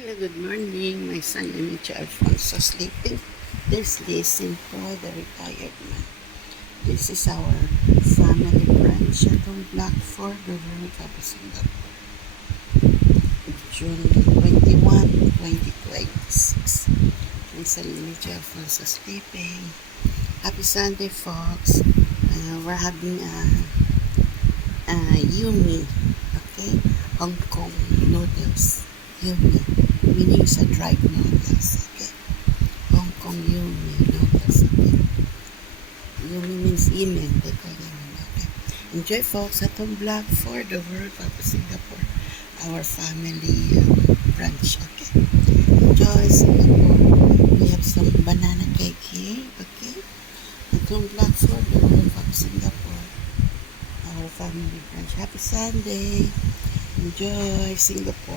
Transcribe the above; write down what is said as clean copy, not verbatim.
Hello, good morning. My son Emicho Alfonso sleeping. There's Lisin for the retired man. This is our family branch at home block for Government of Singapore. June 21, 2026. My son Emicho Alfonso sleeping. Happy Sunday, folks. We're having Yumi, okay? Hong Kong noodles. Yumi, meaning sa dried noodles, okay? Hong Kong Yumi noodles, okay? Yumi means Yemen, they call them, okay? Enjoy, folks, at home vlog for the World of Singapore, our family branch, okay? Enjoy Singapore. We have some banana cake here, okay? At home vlog for the World of Singapore, our family branch. Happy Sunday. Enjoy Singapore.